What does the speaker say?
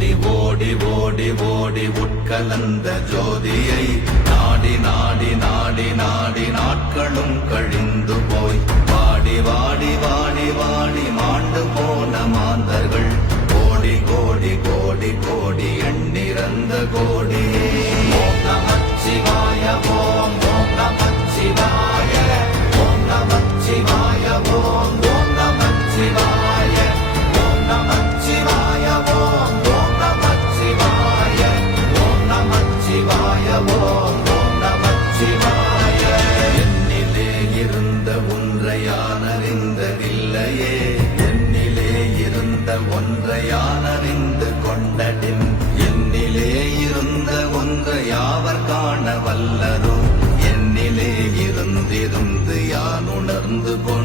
ஓடி ஓடி ஓடி உட்கலந்த ஜோதியை நாடி நாடி நாடி நாடி நாட்களும் கழிந்து போய் வாடி வாடி வாடி வாடி மாண்டு போன மாந்தர்கள் கோடி கோடி கோடி கோடி எண்ணிறந்த கோடியே. ஓம் நமச்சிவாய ஓம் ஓம் நமச்சிவாய ஓம் நமச்சிவாய ஓம் ஓம் நமச்சிவாய ஓம் நமச்சிவாய ஓம் ஓம் நமச்சிவாய ஓம் நமச்சிவாய ஓம் ஓம் நமச்சிவாய. என்னிலே இருந்த ஒன்றை யான் அறிந்ததில்லையே, என்னிலே இருந்த ஒன்றை யான் அறிந்து கொண்டடின், என்னிலே இருந்த ஒன்றை யாவர் காண வல்லரோ, என்னிலே இருந்திருந்து யான் உணர்ந்து கொண்டேன்.